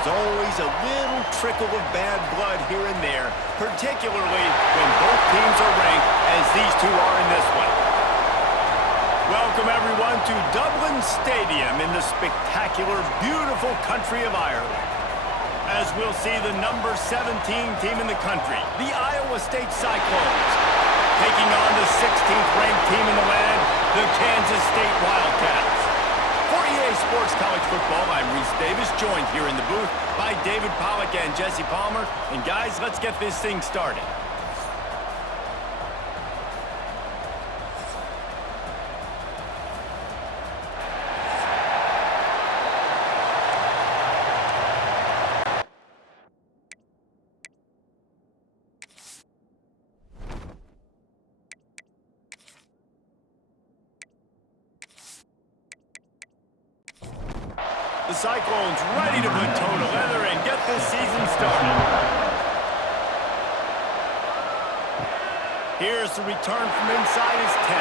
there's always a little trickle of bad blood here and there, particularly when both teams are ranked as these two are in this one. Welcome, everyone, to Dublin Stadium in the spectacular, beautiful country of Ireland. As we'll see the number 17 team in the country, the Iowa State Cyclones, taking on the 16th ranked team in the land, the Kansas State Wildcats. For EA Sports College Football, I'm Reese Davis, joined here in the booth by David Pollack and Jesse Palmer. And guys, let's get this thing started. The Cyclones ready to put toe to leather and get this season started. Here's the return from inside his 10.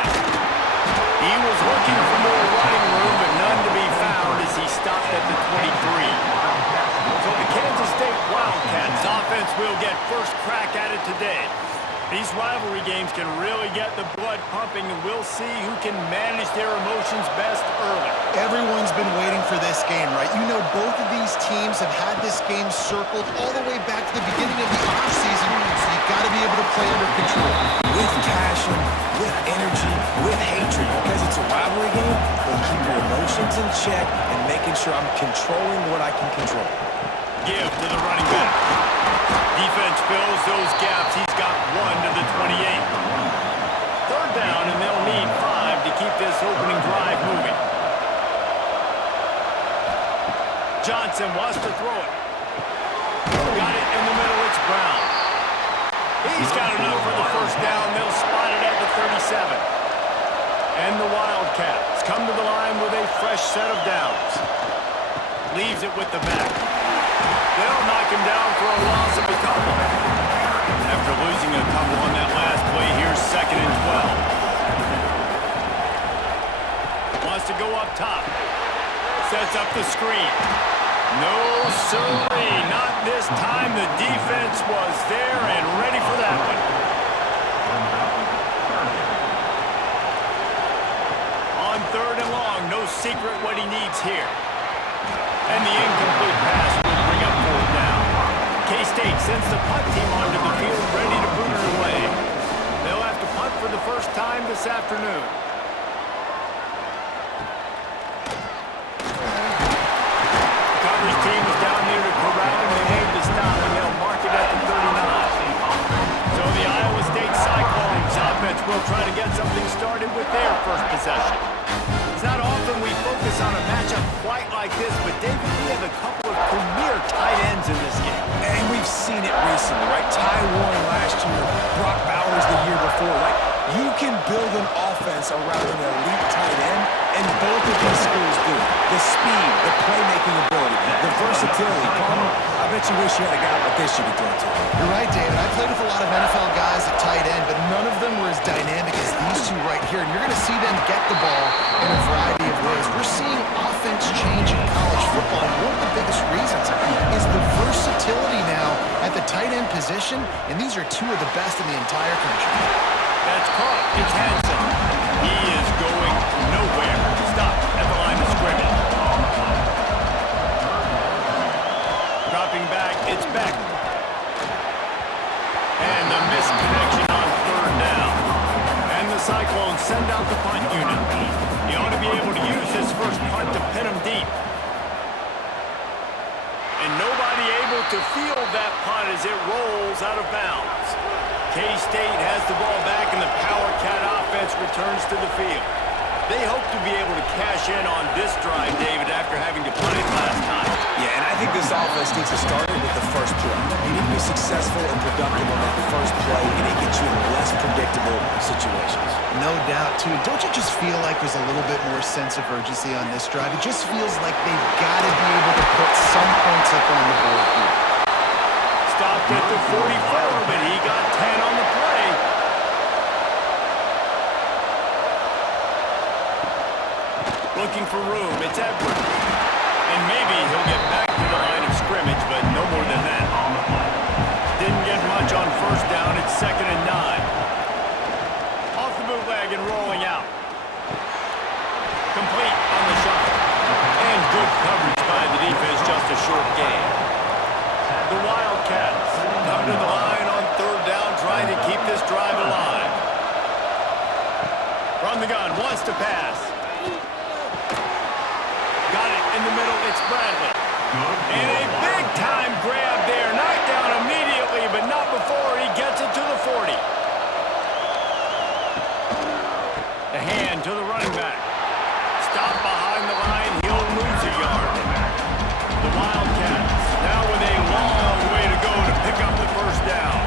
He was looking for more running room, but none to be found as he stopped at the 23. So the Kansas State Wildcats offense will get first crack at it today. These rivalry games can really get the blood pumping, and we'll see who can manage their emotions best early. Everyone's been waiting for this game, right? You know, both of these teams have had this game circled all the way back to the beginning of the offseason, so you've got to be able to play under control. With passion, with energy, with hatred, because it's a rivalry game, but keep your emotions in check and making sure I'm controlling what I can control. Give to the running back. Defense fills those gaps. He's got 1 to the 28. Third down, and they'll need 5 to keep this opening drive moving. Johnson wants to throw it. Got it in the middle. It's Brown. He's got enough for the first down. They'll spot it at the 37. And the Wildcats come to the line with a fresh set of downs. Leaves it with the back. They'll knock him down for a loss of a couple. After losing a couple on that last play, here's 2nd and 12. Wants to go up top. Sets up the screen. No, sirree, not this time. The defense was there and ready for that one. On 3rd and long, no secret what he needs here. And the incomplete pass will bring up 4th down. K-State sends the punt team onto the field, ready to boot it away. They'll have to punt for the first time this afternoon. The coverage team is down near the corral, and they made the stop, and they'll mark it at the 39. So the Iowa State Cyclones offense will try to get something started with their first possession. It's not often we focus on a matchup quite like this, but David, we have a couple of premier tight ends in this game. And we've seen it recently, right? Ty Warren last year, Brock Bowers the year before. Like, you can build an offense around an elite tight end, and both of these schools do. The speed, the playmaking ability, the versatility. Palmer, I bet you wish you had a guy like this you could throw to. You're right, David. I played with a lot of NFL guys at tight end, but none of them were as dynamic as these two right here. And you're going to see them get the ball in a variety of ways. We're seeing offense change in college football, and one of the biggest reasons is the versatility now at the tight end position, and these are two of the best in the entire country. That's caught. It's Hansen. He is going nowhere. Stop at the line of scrimmage. Dropping back, it's Beck. And the missed connection on 3rd down. And the Cyclones send out the punt unit. He ought to be able to use his first punt to pin him deep. And nobody able to field that punt as it rolls out of bounds. K-State has the ball back, and the Power Cat offense returns to the field. They hope to be able to cash in on this drive, David, after having to punt it last time. Yeah, and I think this offense needs to start with the first play. You need to be successful and productive on that first play, and it gets you in less predictable situations. No doubt, too. Don't you just feel like there's a little bit more sense of urgency on this drive? It just feels like they've got to be able to put some points up on the board here. Stopped at the 44, but he got 10 on the play. Looking for room. It's Edwards. And maybe he'll get back to the line of scrimmage gun, wants to pass. Got it in the middle, it's Bradley. And a big-time grab there. Knocked down immediately, but not before he gets it to the 40. The hand to the running back. Stop behind the line, he'll lose a yard. The Wildcats now with a long way to go to pick up the first down.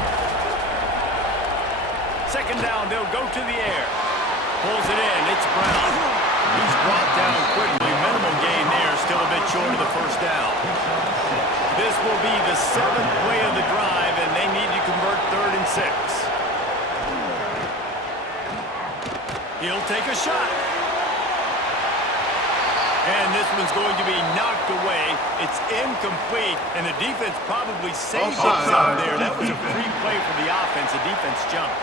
Second down, they'll go to the air. Pulls it in, it's Brown. He's brought down quickly. Minimal gain there, still a bit short of the first down. This will be the 7th play of the drive, and they need to convert 3rd and 6. He'll take a shot. And this one's going to be knocked away. It's incomplete, and the defense probably saved itself there. That was a free play for the offense. The defense jumped.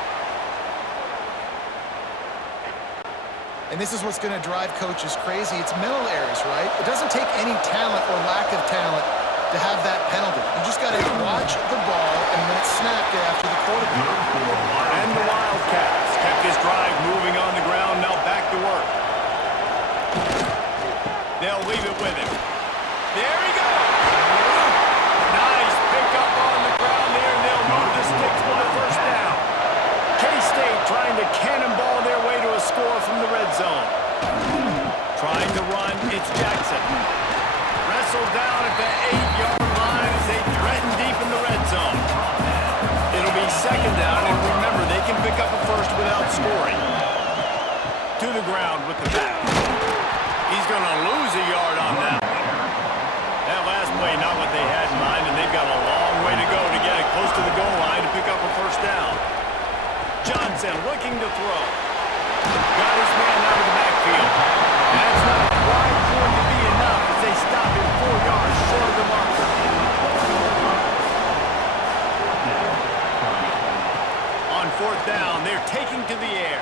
And this is what's going to drive coaches crazy. It's mental errors, right? It doesn't take any talent or lack of talent to have that penalty. You just got to watch the ball, and when it's snapped, get after the quarterback. And the Wildcats kept this drive moving on the ground. Now back to work. They'll leave it with him. There he goes. Nice pick up on the ground there, and they'll move the sticks for the first down. K-State trying to cannonball their way to a score from the red zone. Trying to run, it's Jackson. Wrestled down at the 8-yard line as they threaten deep in the red zone. It'll be second down, and remember, they can pick up a first without scoring. To the ground with the back. He's going to lose a yard on that one. That last play, not what they had in mind, and they've got a long way to go to get it close to the goal line to pick up a first down. Johnson looking to throw. Got his man out of the backfield. That's not quite going to be enough as they stop him 4 yards short of the marker. On 4th down, they're taking to the air.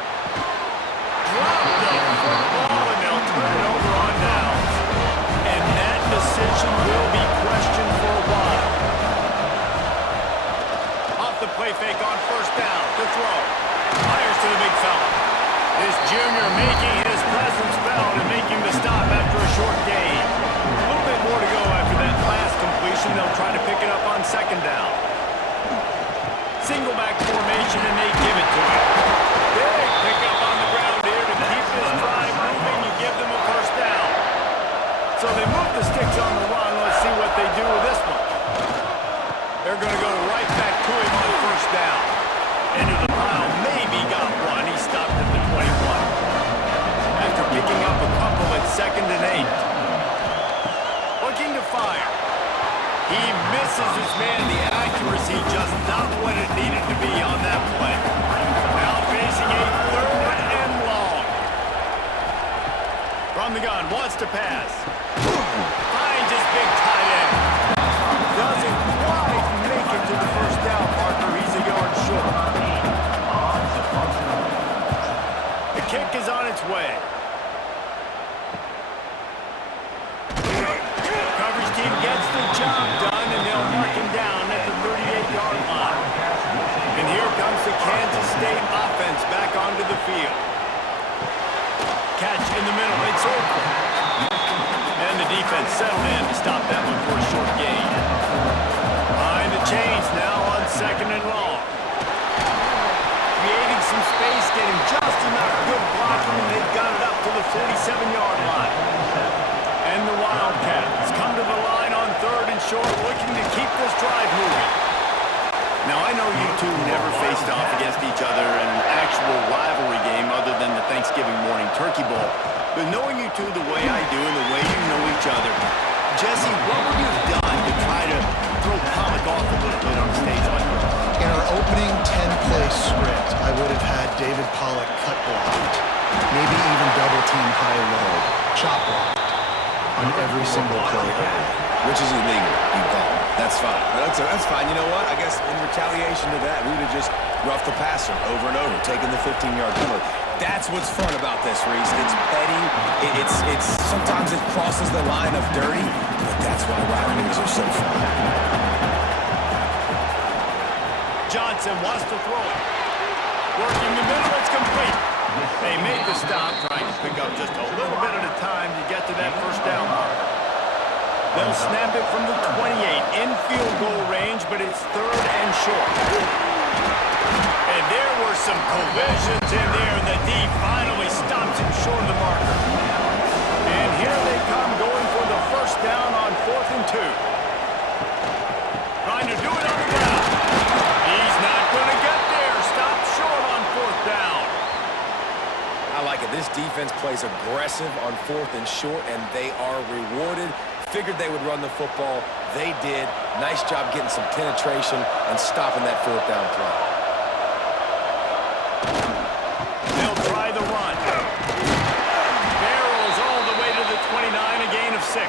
Drop the football, and they'll turn it over on downs. And that decision will be questioned for a while. Off the play fake on 1st down to throw. Fires to the big fella. This junior making his presence felt and making the stop after a short gain. A little bit more to go after that last completion. They'll try to pick it up on 2nd down. Single back formation, and they give it to him. Big pick up on the ground here to keep this drive moving. You give them a first down. So they move the sticks on the run. Let's see what they do with this one. They're going to go right back to him on 1st down. Into the pile, maybe got one. He stopped at the 21. After picking up a couple at 2nd and 8. Looking to fire. He misses his man. The accuracy just not what it needed to be on that play. Now facing a 3rd and long. From the gun, wants to pass. Finds his big tight end. Doesn't quite make it to the first down marker. He's a yard short. The kick is on its way. Coverage team gets the job done, and they'll mark him down at the 38-yard line. And here comes the Kansas State offense back onto the field. Catch in the middle, it's open. And the defense settled in to stop that one for a short gain. Behind the chains now on 2nd and long. Creating some space, getting just enough good blocking, and they've got it up to the 47-yard line. And the Wildcats come to the line on 3rd and short, looking to keep this drive moving. Now, I know you two never faced off against each other in an actual rivalry game other than the Thanksgiving morning turkey bowl. But knowing you two the way I do and the way you know each other, Jesse, what would you have done to try to throw Pollock off a little bit on a stage like this? In our opening 10-play script, I would have had David Pollock cut blocked, maybe even double team high-low, chop blocked on every single play. Which is illegal. You call. That's fine. That's fine. You know what? I guess in retaliation to that, we would have just roughed the passer over and over, taking the 15-yard penalty. That's what's fun about this, Reese. It's petty. It's sometimes it crosses the line of dirty, but that's why rivalries are so fun. Johnson wants to throw it. Working the middle, it's complete. They made the stop, trying to pick up just a little bit at a time to get to that first down marker. They'll snap it from the 28 in field goal range, but it's 3rd and short. And there were some collisions in there, and the D finally stops him short of the marker. And here they come going for the first down on 4th and 2. Trying to do it on the ground. He's not going to get there. Stop short on 4th down. I like it. This defense plays aggressive on 4th and short, and they are rewarded. Figured they would run the football. They did. Nice job getting some penetration and stopping that 4th down play. They'll try the run. Barrels all the way to the 29, a gain of 6.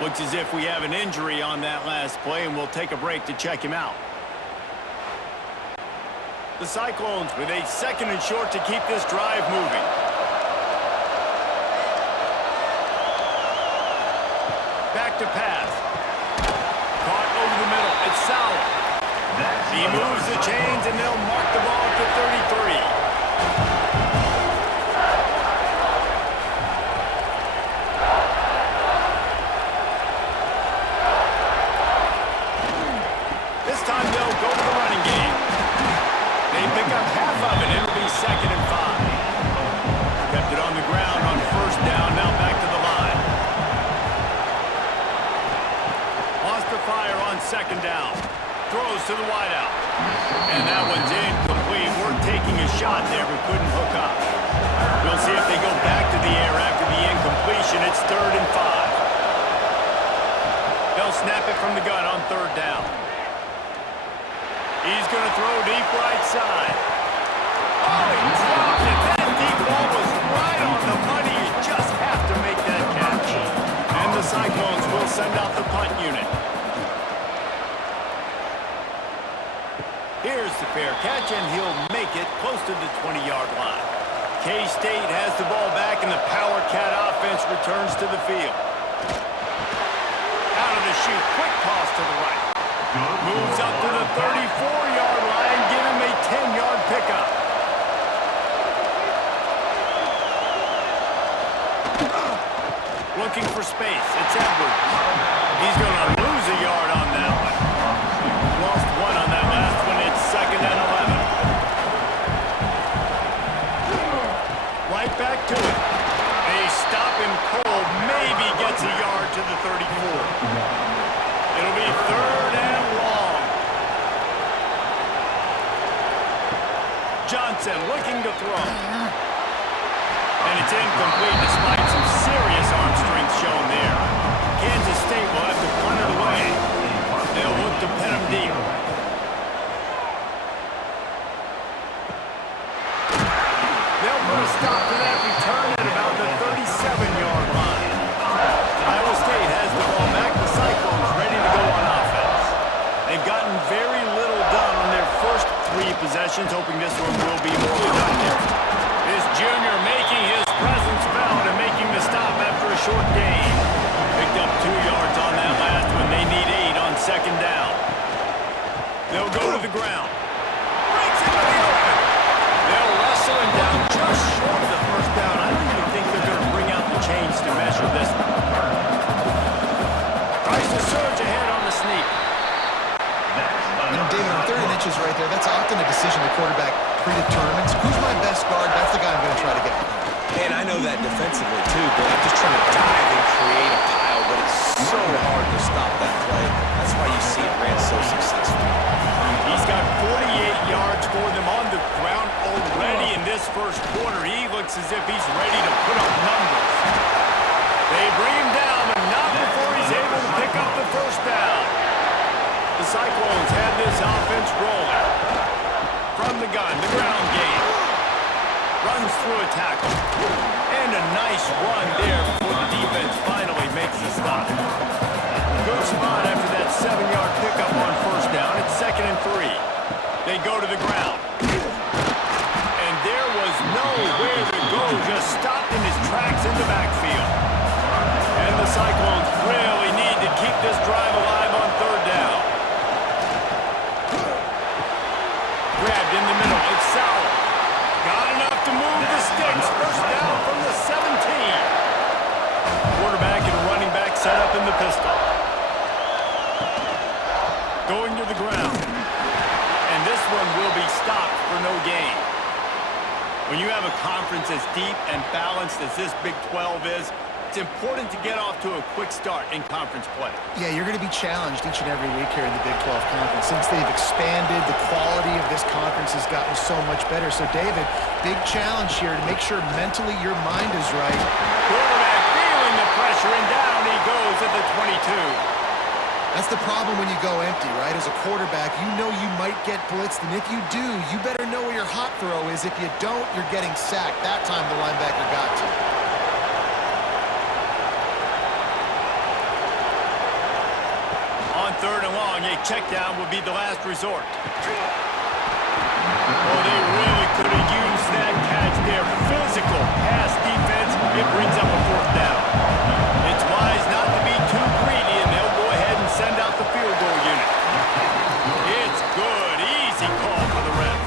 Looks as if we have an injury on that last play, and we'll take a break to check him out. The Cyclones with a 2nd and short to keep this drive moving. Back to pass. Caught over the middle. It's Sauer. He moves the chains, and they'll mark the ball at the 33. This time they'll go to the running game. They pick up half of it. It'll be 2nd and 5. Kept it on the ground on 1st down. Now back to the line. Lost the fire on 2nd down. Throws to the wideout. And that one's incomplete. We're taking a shot there, but couldn't hook up. We'll see if they go back to the air after the incompletion. It's 3rd and 5. They'll snap it from the gun on 3rd down. He's going to throw deep right side. Oh, he dropped it. That deep ball was right on the money. You just have to make that catch. And the Cyclones will send out the punt unit. Here's the fair catch, and he'll make it close to the 20-yard line. K-State has the ball back, and the Power Cat offense returns to the field. Out of the chute, quick toss to the right. Moves up to the 34-yard line, give him a 10-yard pickup. Looking for space, it's Edwards. He's going to lose a yard on that one. Lost 1 on that last one, it's 2nd and 11. Right back to it. They stop him cold, maybe gets a yard to the 34. It'll be 3rd and long. Johnson looking to throw. And it's incomplete despite some serious arm strength shown there. Kansas State will have to punt it away. They'll look to pin him deep. They'll put a stop to that return at about the 37-yard line. Iowa State has the ball back. The Cyclones ready to go on offense. They've gotten very little done on their first 3 possessions, hoping this one will be more productive. This junior making his presence felt and making the stop after a short gain. Picked up 2 yards on that last one. They need 8 on 2nd down. They'll go to the ground. Breaks into the open. They'll wrestle him down just short of the first down. I don't even think they're going to bring out the chains to measure this one. Tries to surge ahead on the sneak. And David, on 3rd and inches right there, that's often a decision the quarterback predetermines. Who's my best guard? That's the guy I'm going to try to get behind. And I know that defensively, too, but I'm just trying to dive and create a pile, but it's so hard to stop that play. That's why you see it ran so successfully. He's got 48 yards for them on the ground already in this first quarter. He looks as if he's ready to put up numbers. They bring him down, but not before he's able to pick up the first down. The Cyclones have this offense rolling. From the gun, the ground game. Runs through a tackle. And a nice run there before the defense finally makes the stop. Good spot after that 7-yard pickup on first down. It's 2nd and 3. They go to the ground. And there was nowhere to go. Just stopped in his tracks in the backfield. And the Cyclones really need to keep this drive alive on 3rd down. Grabbed in the middle. It's Sauer. Got enough to game. When you have a conference as deep and balanced as this Big 12 is, it's important to get off to a quick start in conference play. Yeah, you're going to be challenged each and every week here in the Big 12 Conference. Since they've expanded, the quality of this conference has gotten so much better. So, David, big challenge here to make sure mentally your mind is right. Quarterback feeling the pressure, and down he goes at the 22. That's the problem when you go empty, right? As a quarterback, you know you might get blitzed, and if you do, you better know where your hot throw is. If you don't, you're getting sacked. That time the linebacker got to. On 3rd and long, a check down would be the last resort. Oh, they really could have used that catch there. Physical pass defense. It brings up a 4th down. It's wise not to be too greedy, and they'll go ahead and send out the field goal unit. It's good. Easy call for the ref.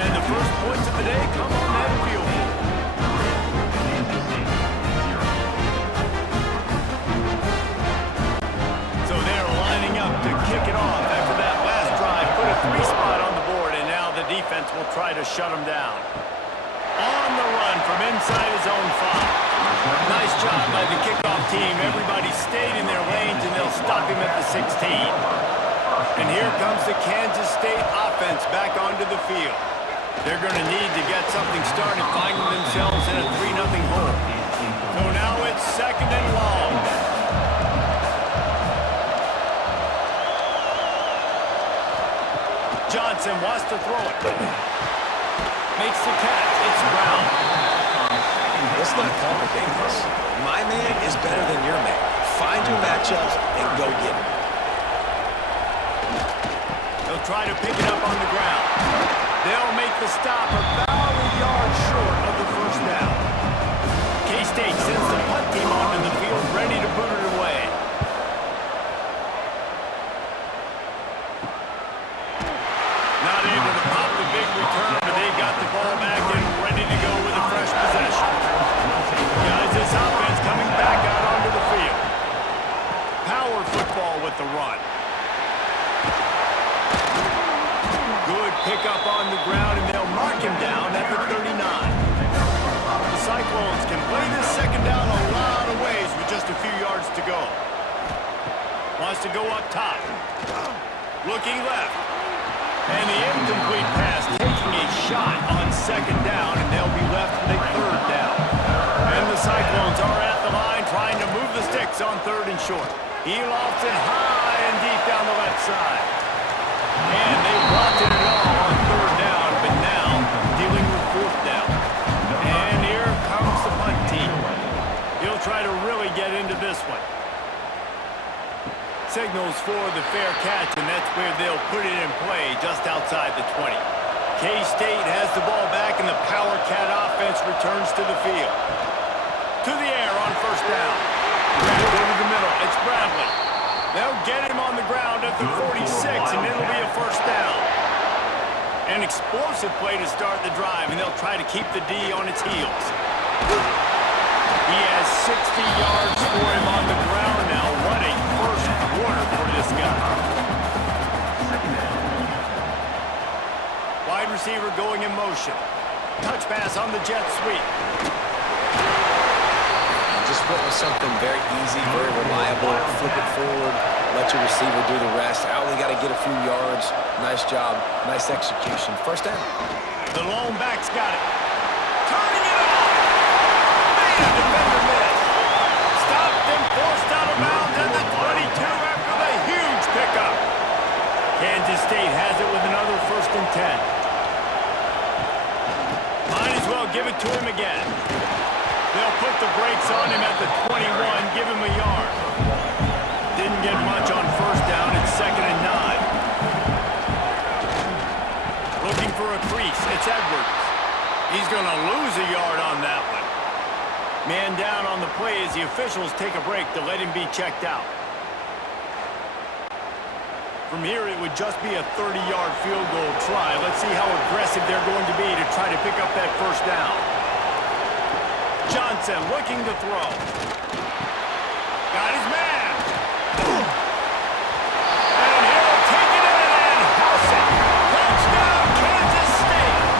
And the first points of the day come on that field goal. So they're lining up to kick it off after that last drive. Put a 3 spot on the board, and now the defense will try to shut them down. On the run from inside his own 5. Nice job by the kickoff team. Everybody stayed in their lanes, and they'll stop him at the 16. And here comes the Kansas State offense back onto the field. They're going to need to get something started, finding themselves in a 3-0 hole. So now it's 2nd and long. Johnson wants to throw it. Makes the catch. It's Brown. Let's not complicate this. My man is better than your man. Find your matchups and go get him. They'll try to pick it up on the ground. They'll make the stop about a yard short of the 1st down. K-State sends the punt team onto the field, ready to boot it away. Not able to pop the big return, but they got the ball back and ready to go with a fresh possession. Guys, this offense coming back out onto the field. Power football with the run. Good pickup on the ground, and they'll mark him down at the 39. The Cyclones can play this 2nd down a lot of ways with just a few yards to go. Wants to go up top. Looking left. And the incomplete pass taking a shot on 2nd down, and they'll be left with a 3rd down. And the Cyclones are at the line trying to move the sticks on 3rd and short. He lofts it high and deep down the left side. And they wanted it all on 3rd down, but now dealing with 4th down. And here comes the punt team. He'll try to really get into this one. Signals for the fair catch, and that's where they'll put it in play just outside the 20. K-State has the ball back, and the Power Cat offense returns to the field. To the air on 1st down. Over the middle, it's Bradley. They'll get him on the ground at the 46, and it'll be a 1st down. An explosive play to start the drive, and they'll try to keep the D on its heels. He has 60 yards for him on the ground now. What a first quarter for this guy. Wide receiver going in motion. Touch pass on the jet sweep. Just went with something very easy, very reliable. Flip it forward, let your receiver do the rest. I only got to get a few yards. Nice job, nice execution. 1st down. The lone back's got it. Turning it on. Man, defender missed. Stopped and forced out of bounds at the 22 after the huge pickup. Kansas State has it with another 1st and 10. Might as well give it to him again. They'll put the brakes on him at the 21, give him a yard. Didn't get much on 1st down. It's 2nd and 9. Looking for a crease. It's Edwards. He's going to lose a yard on that one. Man down on the play as the officials take a break to let him be checked out. From here, it would just be a 30-yard field goal try. Let's see how aggressive they're going to be to try to pick up that 1st down. Johnson looking to throw. Got his man. And he'll take it in and house it. Touchdown, Kansas State.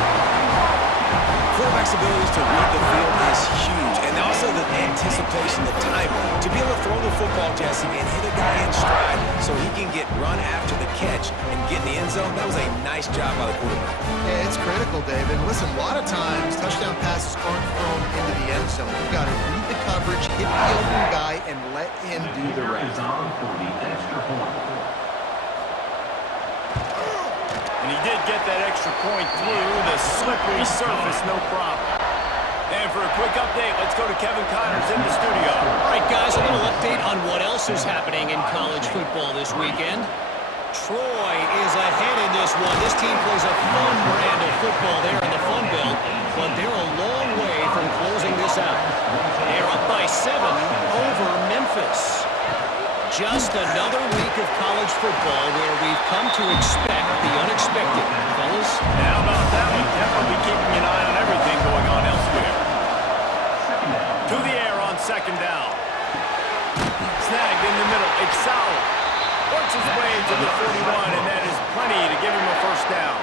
anticipation, the time to be able to throw the football, Jesse, and hit a guy in stride so he can get run after the catch and get in the end zone. That was a nice job by the quarterback. Yeah, it's critical, David. Listen, a lot of times touchdown passes aren't thrown into the end zone. You've got to read the coverage, hit the open guy, and let him do the rest. And he did get that extra point through the slippery surface, no problem. And for a quick update, let's go to Kevin Connors in the studio. All right, guys, a little update on what else is happening in college football this weekend. Troy is ahead in this one. This team plays a fun brand of football there in the Fun Belt, but they're a long way from closing this out. They're up by 7 over Memphis. Just another week of college football where we've come to expect the unexpected. Fellas? How about that one? Definitely keeping an eye on everything going on elsewhere. To the air on second down. Snagged in the middle. Excel works his way to the 41, and that is plenty to give him a first down.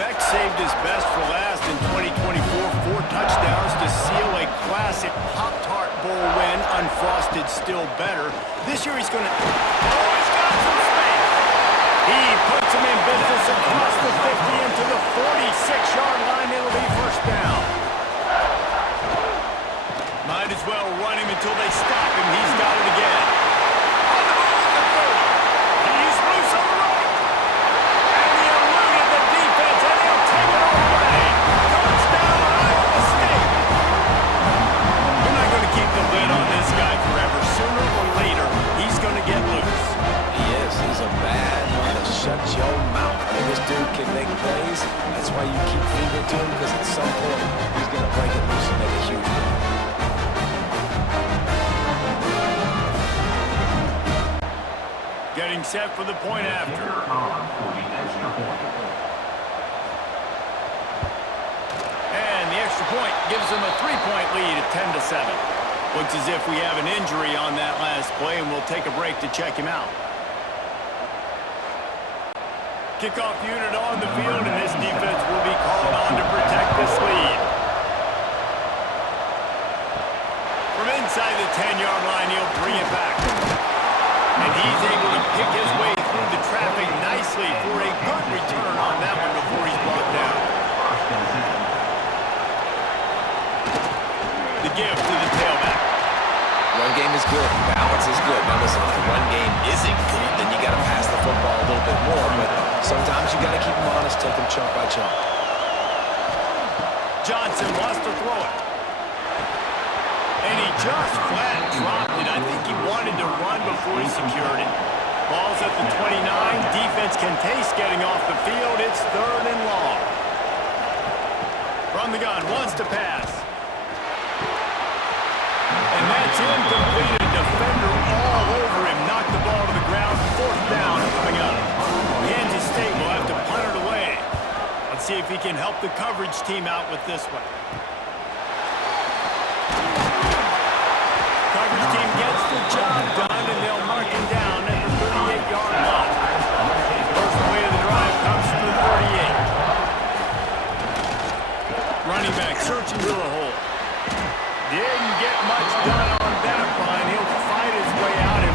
Beck saved his best for last in 2024. 4 touchdowns to seal a classic Pop-Tart Bowl win. Unfrosted, still better. This year he's going to... Oh, he's got some space. He puts him in business across the 50 into the 46-yard line. It'll be first down. Might as well run him until they stop him. He's got it again. On the move at the 30. He's loose on the right. And he eluded the defense, and he'll take it all away. Touchdown, Iowa State. You're not going to keep the lid on this guy forever. Sooner or later, he's going to get loose. He is. He's a bad one to shut your mouth. I mean, this dude can make plays. That's why you keep feeding to him, because at some point, he's going to break it loose and make a huge play. Getting set for the point after. And the extra point gives them a 3-point lead at 10-7. Looks as if we have an injury on that last play, and we'll take a break to check him out. Kickoff unit on the field, and this defense will be called on to protect this lead. From inside the 10-yard line, he'll bring it back. And he's able to pick his way through the traffic nicely for a good return on that one before he's brought down. The give to the tailback. Run game is good. Balance is good. Now listen, if the run game isn't good, then you got to pass the football a little bit more. But sometimes you got to keep them honest, take them chunk by chunk. Johnson wants to throw it. And he just flat dropped it. I think he wanted to run before he secured it. Ball's at the 29. Defense can taste getting off the field. It's 3rd and long. From the gun, wants to pass. And that's incomplete. A defender all over him. Knocked the ball to the ground. 4th down coming up. Kansas State will have to punt it away. Let's see if he can help the coverage team out with this one. Coverage team gets the job done, and they'll mark him down at the 38-yard line. First play of the drive comes from the 38. Running back searching for a hole. Didn't get much done on that line. He'll fight his way out and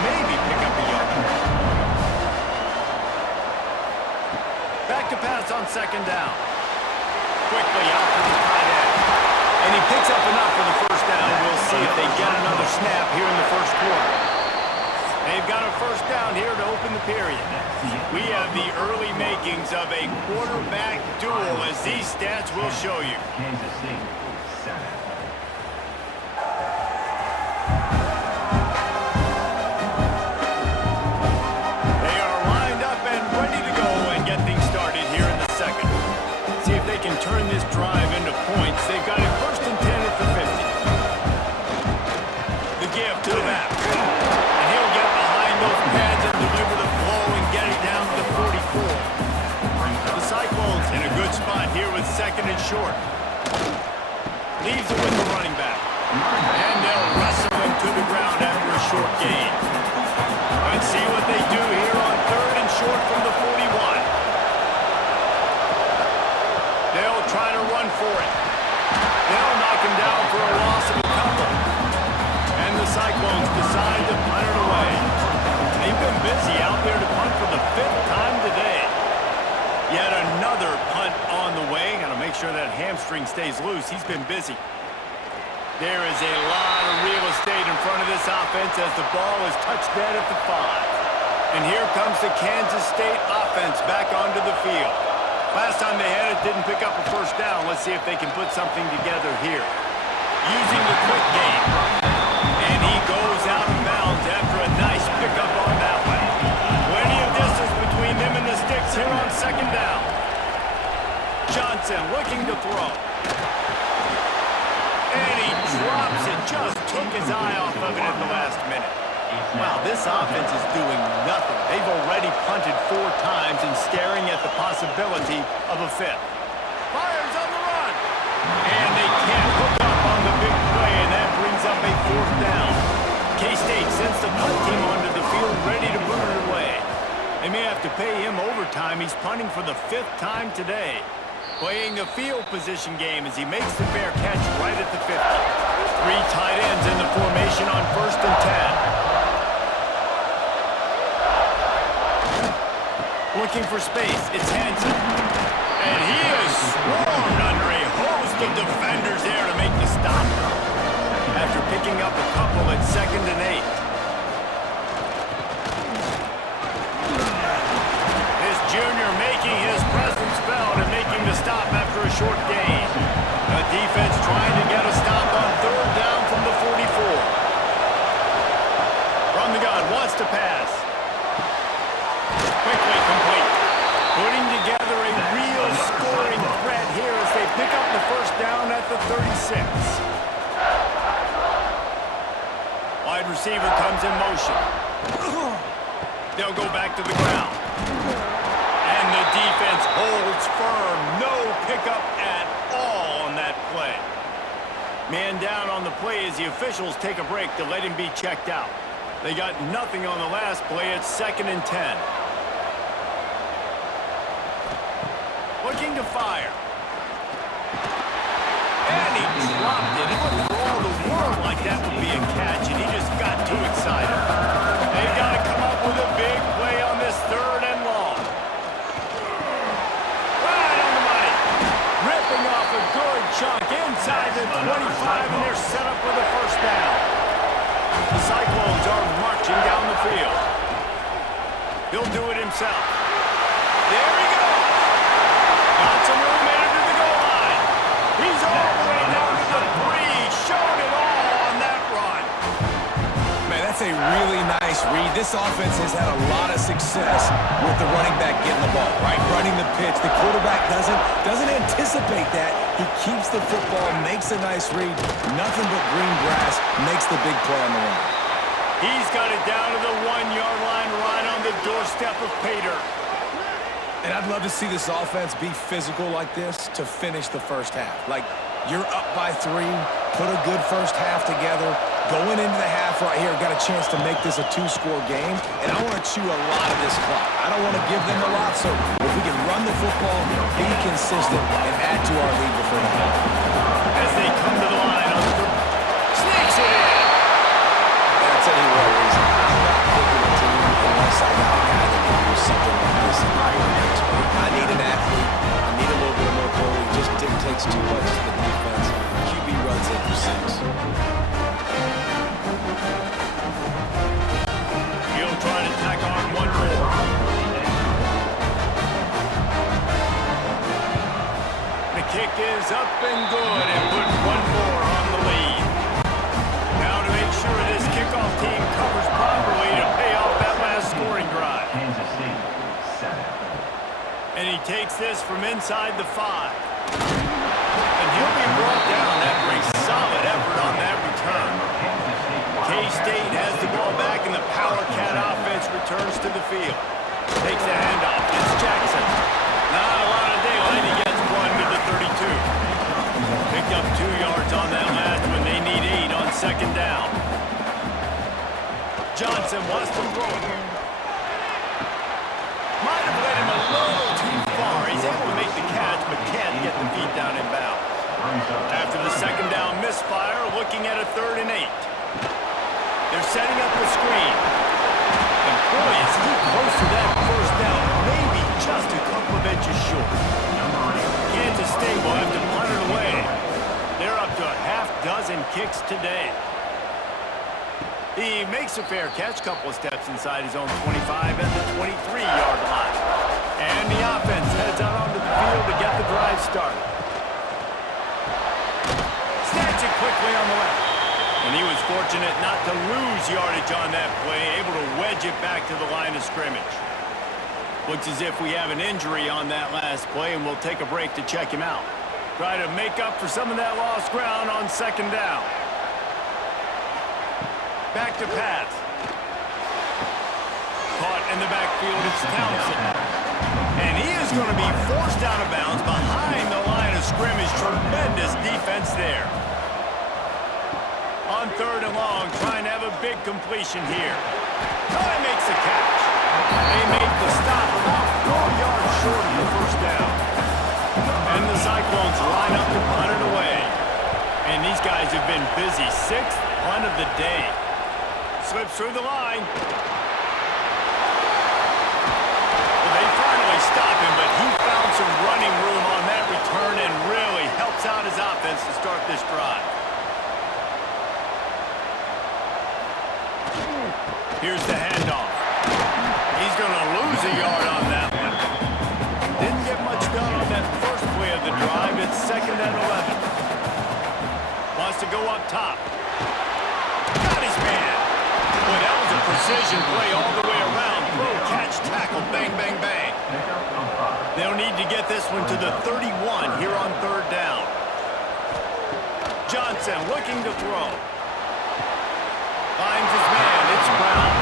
maybe pick up a yard. Back to pass on second down. Quickly out to the tight end. And he picks up enough for the first down. We'll see if they get another snap here in the first quarter. They've got a first down here to open the period. We have the early makings of a quarterback duel, as these stats will show you. Kansas State, 7. They are lined up and ready to go and get things started here in the second. See if they can turn this drive into points. They've got it 1st and 10 at the 50. The give to the back. And he'll get behind those pads and deliver the blow and get it down to the 44. The Cyclones in a good spot here with 2nd and short. Leaves it with the running back. And they'll wrestle him to the ground after a short gain. Let's see what they do here on 3rd and short from the 41. They'll try to run for it. They'll knock him down for a long They've been busy out there to punt for the 5th time today. Yet another punt on the way. Got to make sure that hamstring stays loose. He's been busy. There is a lot of real estate in front of this offense as the ball is touched dead at the 5. And here comes the Kansas State offense back onto the field. Last time they had it, didn't pick up a first down. Let's see if they can put something together here. Using the quick game. And he goes out of bounds after a nice pickup on that one. Plenty of distance between them and the sticks here on 2nd down. Johnson looking to throw. And he drops it. Just took his eye off of it at the last minute. Wow, this offense is doing nothing. They've already punted 4 times and staring at the possibility of a 5th. Fires on the run. And they can't hook up on the big play, and that brings up a 4th down. K-State sends the punt team onto the field ready to boot it away. They may have to pay him overtime. He's punting for the 5th time today. Playing the field position game as he makes the fair catch right at the 50. 3 tight ends in the formation on 1st and 10. Looking for space, it's Hansen. And he is swarmed under a host of defenders there to make the stop. After picking up a couple at 2nd and 8. This junior making his presence felt and making the stop after a short gain. The defense trying to get a stop on 3rd down from the 44. From the gun, wants to pass. Quickly complete. Putting together a real scoring threat here as they pick up the 1st down at the 36. Wide receiver comes in motion. They'll go back to the ground. And the defense holds firm. No pickup at all on that play. Man down on the play as the officials take a break to let him be checked out. They got nothing on the last play. It's 2nd and 10. Looking to fire. And he dropped it. It looked for all the world like that would be a catch, and he just got too excited. They've got to come up with a big play on this 3rd and long. Right on the money. Ripping off a good chunk inside the 25, and they're set up for the 1st down. The Cyclones are marching down the field. He'll do it himself. There he goes. Got some room into the goal line. He's all the way down to the 3. Showed it all on that run. Man, that's a really nice read. This offense has had a lot of success with the running back getting the ball, right? Running the pitch. The quarterback doesn't anticipate that. He keeps the football, makes a nice read. Nothing but green grass, makes the big play on the run. He's got it down to the 1-yard line right on the doorstep of Pater. And I'd love to see this offense be physical like this to finish the 1st half. Like, you're up by 3, put a good 1st half together, going into the half right here, got a chance to make this a 2-score game, and I want to chew a lot of this clock. I don't want to give them a lot, so if we can run the football, be consistent, and add to our lead before the half. As they come to the line, sneaks it in. And I'll tell you what, reason I'm not picking a team unless I got a guy that can do something like this in the next play. I need an athlete. I need a little bit of mobility. Just dictates too much to the defense. QB runs in for 6. He'll try to tack on one more. The kick is up and good and put one more on the lead. Now to make sure this kickoff team covers properly to pay off that last scoring drive. Kansas State, 7. And he takes this from inside the 5. And he'll be brought down after a solid effort on that return. K-State has the ball back and the Power Cat offense returns to the field. Takes the handoff. It's Jackson. Not a lot of daylight. He gets 1 to the 32. Picked up 2 yards on that last one. They need 8 on 2nd down. Johnson wants to throw it. Might have led him a little too far. He's able to make the catch, but can't get the feet down in bounds. After the 2nd down misfire, looking at a 3rd and 8. They're setting up the screen. And boy, kicks today. He makes a fair catch, couple of steps inside his own 25 at the 23-yard line. And the offense heads out onto the field to get the drive started. Snatch it quickly on the left. And he was fortunate not to lose yardage on that play, able to wedge it back to the line of scrimmage. Looks as if we have an injury on that last play, and we'll take a break to check him out. Try to make up for some of that lost ground on second down. Back to pass. Caught in the backfield, it's Townsend. And he is going to be forced out of bounds behind the line of scrimmage. Tremendous defense there. On third and long, trying to have a big completion here. Oh, he makes the catch. They make the stop about 4 yards short of the first down. And the Cyclones line up to punt it away. And these guys have been busy. 6th punt of the day. Slips through the line. Well, they finally stop him, but he found some running room on that return and really helps out his offense to start this drive. Here's the handoff. He's going to lose a yard on that one. Didn't get much done on that first play of the drive. It's 2nd and 11. Wants to go up top. Got his man. Boy, that was a precision play all the way around. Throw, catch, tackle, bang, bang, bang. They'll need to get this one to the 31 here on third down. Johnson looking to throw. Finds his man. It's Brown.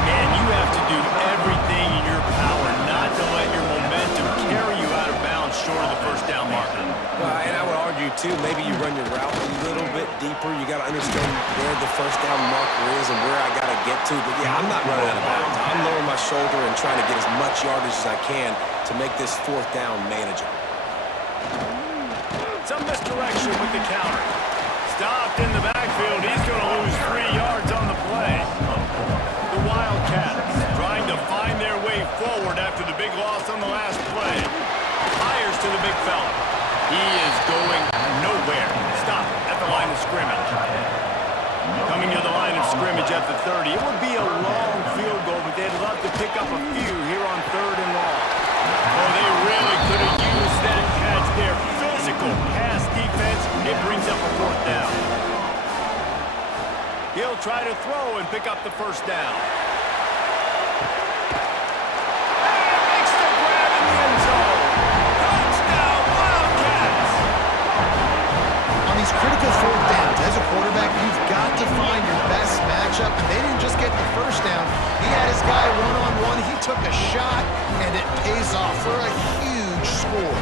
And you have to do everything in your power not to let your momentum carry you out of bounds short of the first down marker. And I would argue, too, maybe you run your route a little bit deeper. You got to understand where the first down marker is and where I got to get to. But, yeah, I'm not running out of bounds. I'm lowering my shoulder and trying to get as much yardage as I can to make this fourth down manageable. Some misdirection with the counter. Stopped in the backfield. He's going to lose 3 yards on the play. The Wildcats trying to find their way forward after the big loss on the last play. Fires to the big fella. He is going nowhere. Stop at the line of scrimmage. Coming to the line of scrimmage at the 30. It would be a long field goal, but they'd love to pick up a few here on third and long. Oh, they really could have used that catch there. Physical pass defense. It brings up a fourth down. He'll try to throw and pick up the first down. And makes the grab in the end zone. Touchdown, Wildcats! On these critical fourth downs, as a quarterback, you've got to find your best matchup, and they didn't just get the first down. He had his guy one-on-one. He took a shot, and it pays off for a huge score.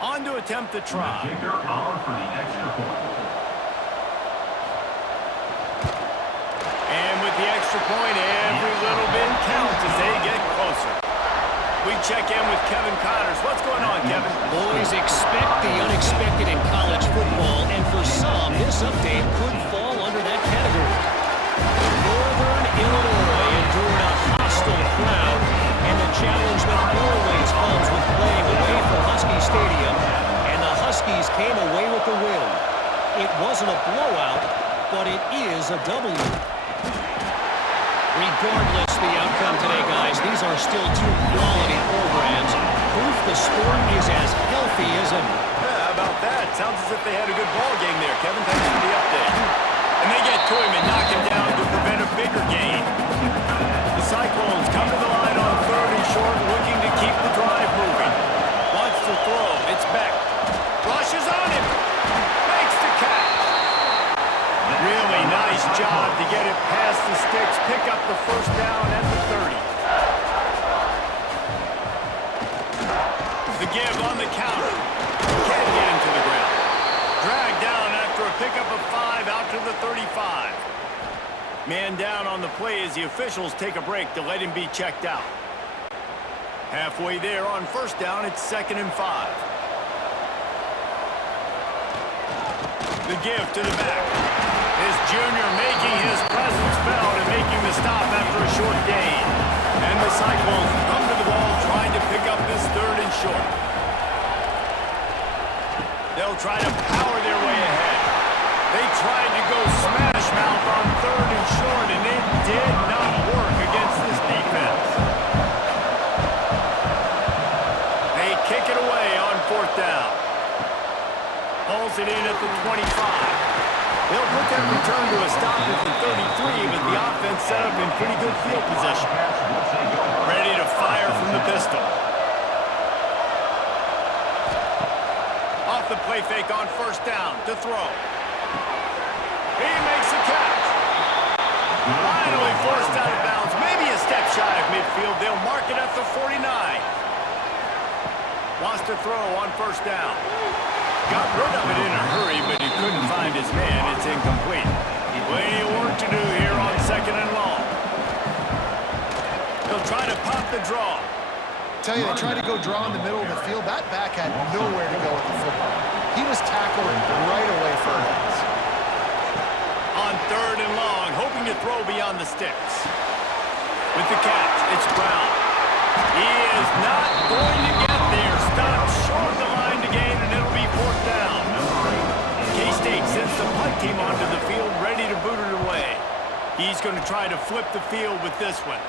On to attempt the try. Kicker on for the extra point. And with the extra point, every little bit counts as they get closer. We check in with Kevin Connors. What's going on, Kevin? Boys, expect the unexpected in college football, and for some, this update could fall under that category. Northern Illinois endured a hostile crowd, and the challenge that always comes with playing away from Husky Stadium, and the Huskies came away with the win. It wasn't a blowout, but it is a W. Regardless the outcome today, guys, these are still two quality programs. Proof the sport is as healthy as ever. Yeah, how about that? Sounds as if they had a good ball game there, Kevin. Thanks for the update. And they get to him and knock him down to prevent a bigger gain. The Cyclones come to the line on third and short, looking to keep the drive moving. Wants to throw. It's Beck. Rushes on him. Makes the catch. Really nice job to get it past the sticks. Pick up the first down at the 30. The give on the counter. Can't get him to the ground. Dragged down after a pickup of 5 out to the 35. Man down on the play as the officials take a break to let him be checked out. Halfway there on first down, it's 2nd and 5. The give to the back. His junior making his presence fell to making the stop after a short gain. And the Cyclones come to the ball trying to pick up this third and short. They'll try to power their way ahead. They tried to go smash mouth on third and short, and it did not work against this defense. They kick it away on fourth down. Pulls it in at the 25. They'll put that return to a stop at the 33, but the offense set up in pretty good field position. Ready to fire from the pistol. Off the play fake on first down to throw. He makes the catch. Finally forced out of bounds. Maybe a step shy of midfield. They'll mark it at the 49. Wants to throw on first down. Got rid of it in a hurry, but he couldn't find his man. It's incomplete. Plenty of work to do here on second and long. They'll try to pop the draw. Tell you, they tried to go draw in the middle of the field. That back had nowhere to go with the football. He was tackled right away for a pass. On third and long, hoping to throw beyond the sticks. With the catch, it's Brown. He is not going to get there. Stopped short of the line to gain, and it'll be fourth down. K-State sends the punt team onto the field, ready to boot it away. He's going to try to flip the field with this one.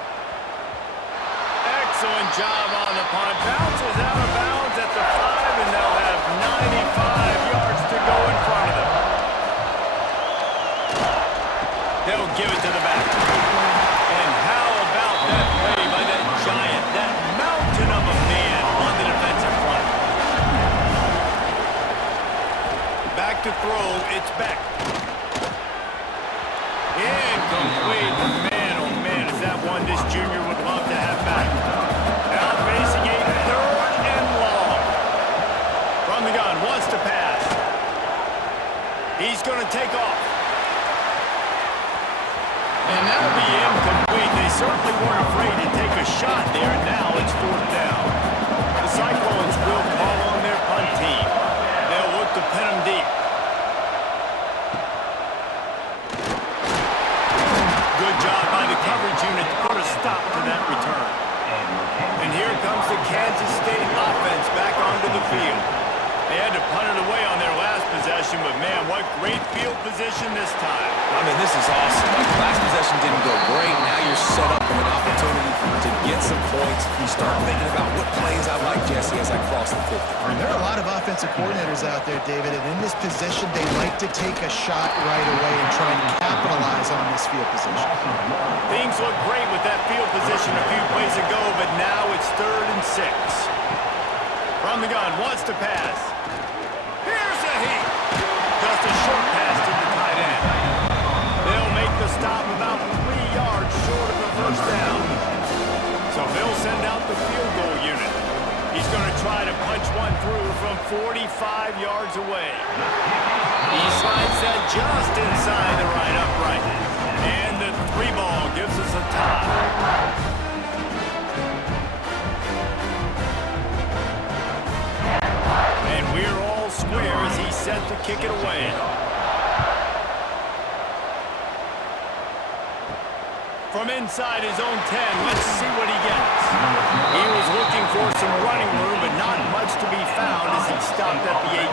Excellent job on the punt. Bounces out of bounds at the 5, and they'll have 95 yards to go in front of them. They'll give it to the back. And how about that play by that giant, that mountain of a man on the defensive front? Back to throw, it's Beck. Incomplete. Man, oh man, is that one this junior would love to have back. Now facing a third and long. From the gun, wants to pass. He's going to take off. And that'll be incomplete. They certainly weren't afraid to take a shot there, and now it's fourth down. The Cyclones will call on their punt team. They'll look to pin them deep. Good job by the coverage unit to put a stop to that return. And here comes the Kansas State offense back onto the field. They had to punt it away on their last possession, but man, what great field position this time. I mean, this is awesome. Like, last possession didn't go great. Now you're set up with an opportunity to get some points. You start thinking about what plays I like, Jesse, as I cross the 50. There are a lot of offensive coordinators out there, David, and in this position, they like to take a shot right away and try and capitalize on this field position. Things look great with that field position a few plays ago, but now it's 3rd and 6. From the gun, wants to pass. Here's a heat. Just a short pass to the tight end. They'll make the stop about 3 yards short of the first down. So they'll send out the field goal unit. He's going to try to punch one through from 45 yards away. He slides that just inside the right upright. And the 3 ball gives us a tie. And we're all square as he's set to kick it away. From inside his own 10, let's see what he gets. He was looking for some running room, but not much to be found as he stopped at the 18.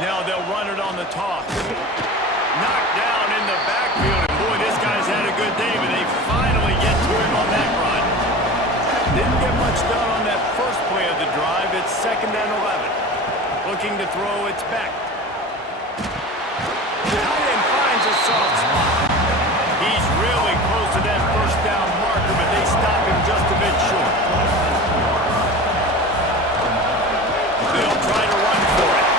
Now they'll run it on the toss. Knocked down in the backfield, and boy, this guy's had a good day, but they finally get to him on that run. Didn't get much done on that first play of the drive. It's 2nd and 11. Looking to throw, it's Beck. The tight end finds a soft spot. He's really close to that first down marker, but they stop him just a bit short. They'll try to run for it.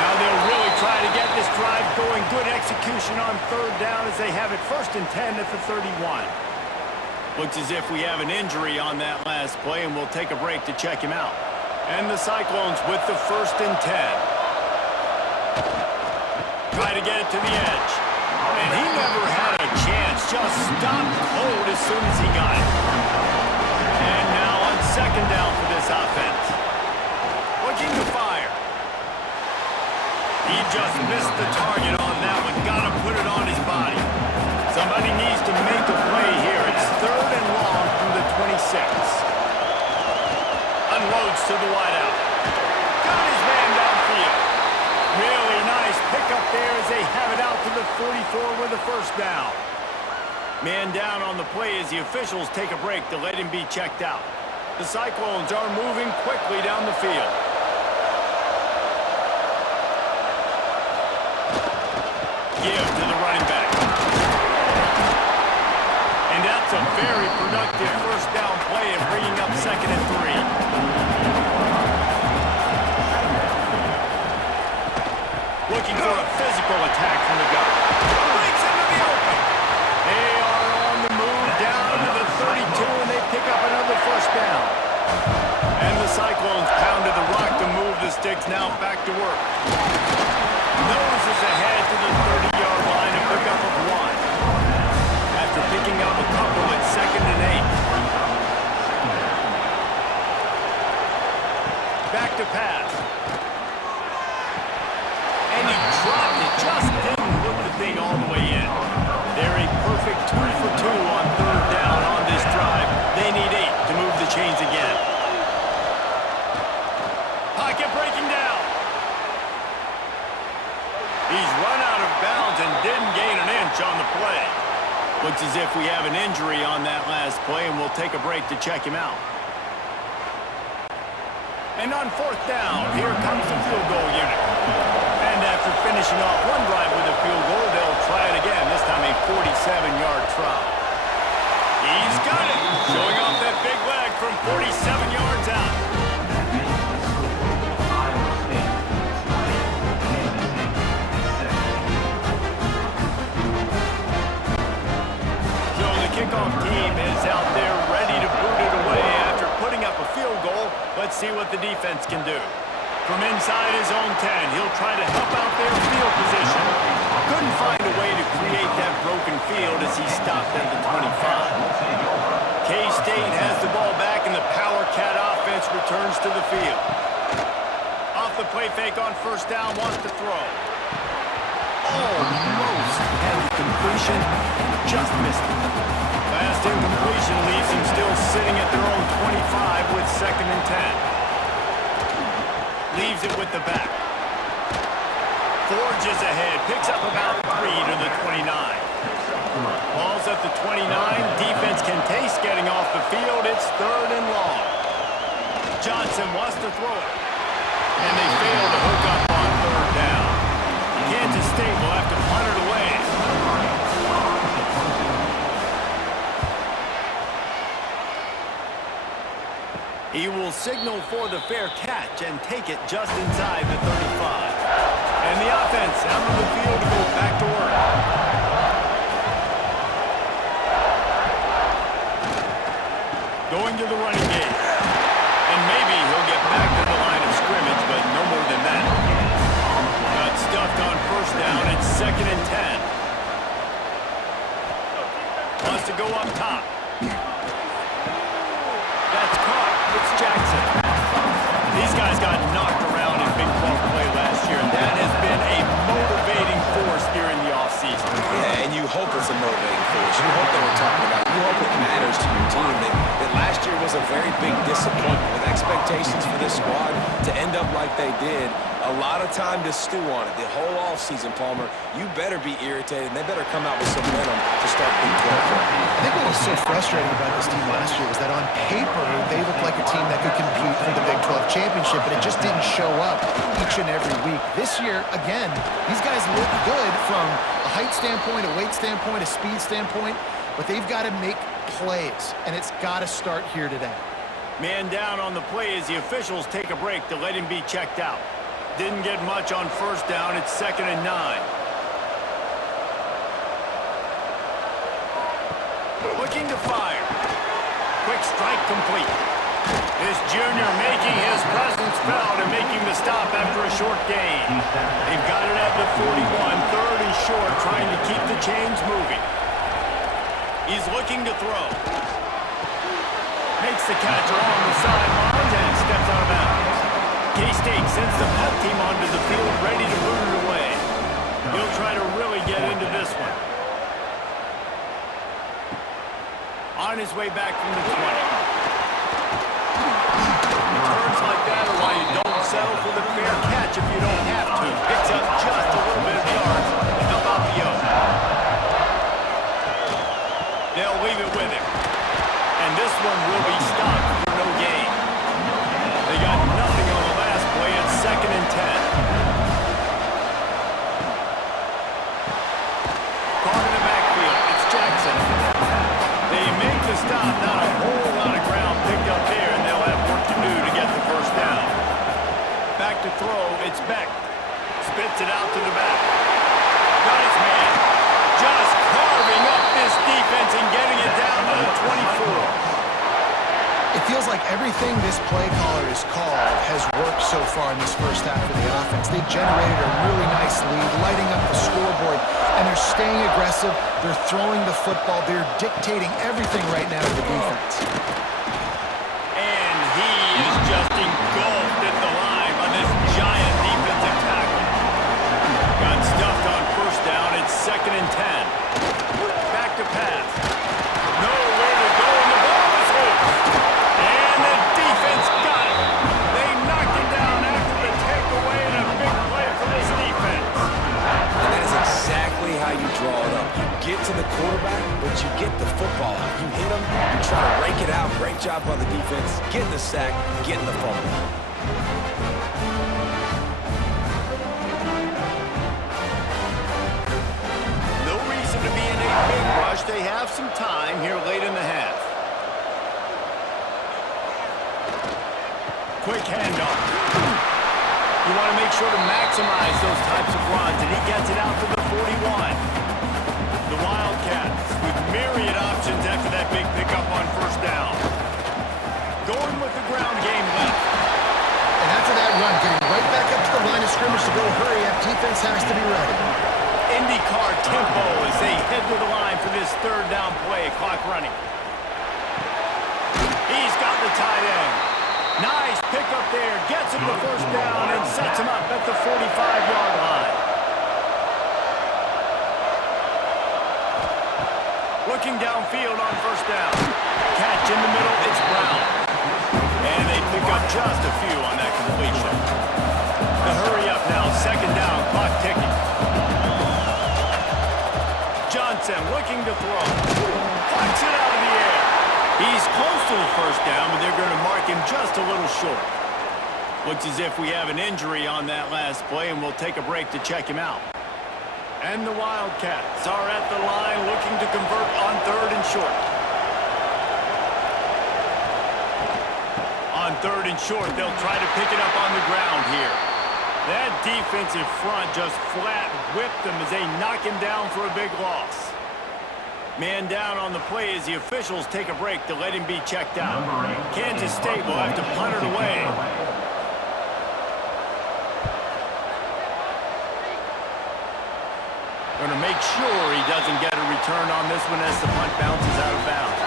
Now they'll really try to get this drive going. Good execution on 3rd down as they have it 1st and 10 at the 31. Looks as if we have an injury on that last play, and we'll take a break to check him out. And the Cyclones with the 1st and 10. Try to get it to the edge. And he never had a chance. Just stopped cold as soon as he got it. And now on 2nd down for this offense. Looking to fire. He He just missed the target on that one. Got to put it on his body. Somebody needs to make a play here. It's 3rd and long from the 26. Unloads to the wideout. Got his man downfield. Really nice pickup there as they have it out to the 44 with a first down. Man down on the play as the officials take a break to let him be checked out. The Cyclones are moving quickly down the field. Give to the running back. And that's a very productive first down play and bringing up 2nd and 3. Looking for a physical attack from the gun. Breaks into the open. They are on the move down to the 32, and they pick up another first down. And the Cyclones pounded the rock to move the sticks, now back to work. Noses ahead to the 30-yard line, a pickup of 1. After picking up a couple at 2nd and 8. Back to pass. And he dropped it, just didn't look the thing all the way in. They're a perfect 2 for 2 on 3rd down on this drive. They need 8 to move the chains again. Pocket breaking down. He's run out of bounds and didn't gain an inch on the play. Looks as if we have an injury on that last play, and we'll take a break to check him out. And on 4th down, here comes the field goal unit. And after finishing off one drive with a field goal, they'll try it again, this time a 47-yard try. He's got it, showing off that big leg from 47 yards out. So the kickoff team is out there ready to boot it away after putting up a field goal. Let's see what the defense can do. From inside his own 10, he'll try to help out their field position. Couldn't find a way to create that broken field as he stopped at the 25. K-State has the ball back, and the Power Cat offense returns to the field. Off the play fake on 1st down, wants to throw. Almost had the completion, just missed it. Last incompletion leaves him still sitting at their own 25 with 2nd and 10. Leaves it with the back. Forges ahead, picks up about 3 to the 29. Ball's at the 29. Defense can taste getting off the field. It's 3rd and long. Johnson wants to throw it. And they fail to hook up on 3rd down. Kansas State will have to punt it away. He will signal for the fair catch and take it just inside the 35. And the offense out of the field to go back to work. Going to the running game. And maybe he'll get back to the line of scrimmage, but no more than that. Got stuffed on 1st down. It's 2nd and 10. Wants to go up top. That's caught. It's Jackson. These guys got knocked around in Big 12 play last year, and that has been a motivating force during the offseason. Yeah, and you hope it's a motivating force. You hope that we're talking about. You hope it matters to your team. That last year was a very big disappointment with expectations for this squad to end up like they did. A lot of time to stew on it. The whole offseason, Palmer, you better be irritated, and they better come out with some momentum to start Big 12 play. I think what was so frustrating about this team last year was that on paper, they looked like a team that could compete for the Big 12 championship, but it just didn't show up each and every week. This year, again, these guys look good from a height standpoint, a weight standpoint, a speed standpoint, but they've got to make plays, and it's got to start here today. Man down on the play as the officials take a break to let him be checked out. Didn't get much on 1st down. It's 2nd and 9. Looking to fire. Quick strike complete. This junior making his presence felt and making the stop after a short gain. They've got it at the 41, 3rd and short, trying to keep the chains moving. He's looking to throw. Makes the catch along the sidelines and steps out of bounds. mistake sends the punt team onto the field, ready to boot it away. He'll try to really get into this one. On his way back from the 20. Returns like that are why you don't settle for the fair catch if you don't have to. Picks up just a little bit of yards to help out the yoke. They'll leave it with him. And this one will be stopped for no gain. They got nothing on the last play. It's 2nd and 10. Caught in the backfield. It's Jackson. They make the stop. Not a whole lot of ground picked up there, and they'll have work to do to get the first down. Back to throw. It's Beck. Spits it out to the back. Got his man. Just carving up this defense and getting it down to the 24. It feels like everything this play caller has called has worked so far in this first half of the offense. They've generated a really nice lead, lighting up the scoreboard, and they're staying aggressive. They're throwing the football. They're dictating everything right now to the defense. And he is just engulfed at the line by this giant defensive tackle. Got stuffed on first down. It's 2nd and 10. Back to pass. Nowhere to go, and the ball is loose. And the defense got it. They knocked him down after the takeaway, and a big play for this defense. And that is exactly how you draw it up. You get to the quarterback, but you get the football out. You hit him, you try to rake it out. Great job by the defense. Getting the sack, getting the fumble. No reason to be in a big rush. They have some time here late in the half. Quick handoff. You want to make sure to maximize those types of runs, and he gets it out to the 41. The Wildcats with myriad options after that big pickup on first down. Going with the ground game left. And after that run, getting right back up to the line of scrimmage to go hurry up, defense has to be ready. IndyCar tempo as they head to the line for this 3rd down play. Clock running. He's got the tight end. Nice pickup there. Gets him the first down and sets him up at the 45-yard line. Looking downfield on first down. Catch in the middle. It's Brown. And they pick up just a few on that completion. The hurry up now. 2nd down. Clock ticking. Johnson looking to throw. Flies it out of the air. He's close to the first down, but they're going to mark him just a little short. Looks as if we have an injury on that last play, and we'll take a break to check him out. And the Wildcats are at the line looking to convert on 3rd and short. On 3rd and short, they'll try to pick it up on the ground here. That defensive front just flat whipped them as they knock him down for a big loss. Man down on the play as the officials take a break to let him be checked out. Kansas State will have to punt it away. Going to make sure he doesn't get a return on this one as the punt bounces out of bounds.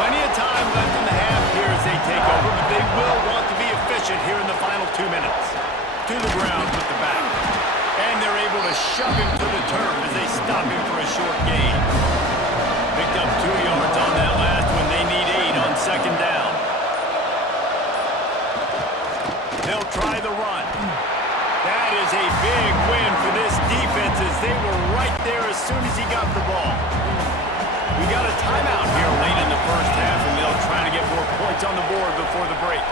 Plenty of time left in the half here as they take over, but they will want to be efficient here in the final 2 minutes. To the ground with the back. And they're able to shove him to the turf as they stop him for a short gain. Picked up 2 yards on that last one. They need 8 on 2nd down. They'll try the run. That is a big win for this defense as they were right there as soon as he got the ball. We got a timeout here late in the first half, and they'll try to get more points on the board before the break.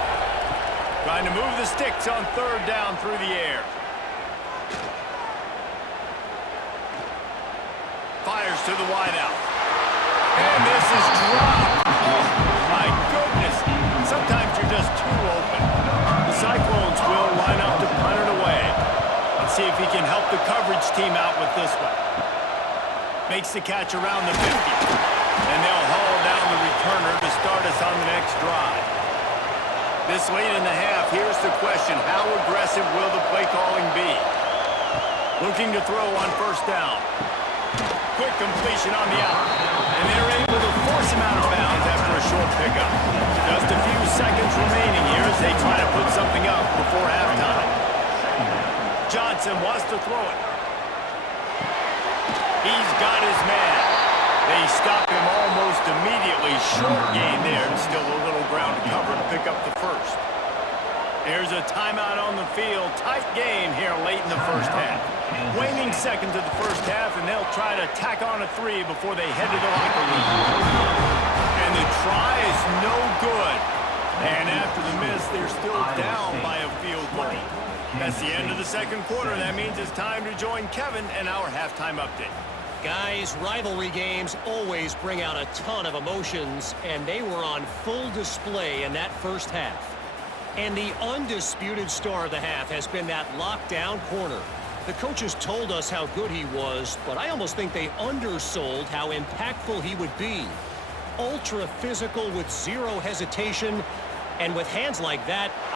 Trying to move the sticks on 3rd down through the air. Fires to the wideout. And this is dropped. Oh, my goodness. Sometimes you're just too open. The Cyclones will line up to punt it away. Let's see if he can help the coverage team out with this one. Makes the catch around the 50. And they'll haul down the returner to start us on the next drive. This late in the half, here's the question. How aggressive will the play calling be? Looking to throw on first down. Quick completion on the out. And they're able to force him out of bounds after a short pickup. Just a few seconds remaining here as they try to put something up before halftime. Johnson wants to throw it. He's got his man. They stop him almost immediately. Short gain there, and still a little ground to cover to pick up the first. There's a timeout on the field. Tight game here late in the first half. Waning seconds of the first half, and they'll try to tack on a 3 before they head to the locker room. And the try is no good. And after the miss, they're still down by a field goal. That's the end of the second quarter. That means it's time to join Kevin and our halftime update. Guys, rivalry games always bring out a ton of emotions, and they were on full display in that first half. And the undisputed star of the half has been that lockdown corner. The coaches told us how good he was, but I almost think they undersold how impactful he would be. Ultra physical with zero hesitation, and with hands like that,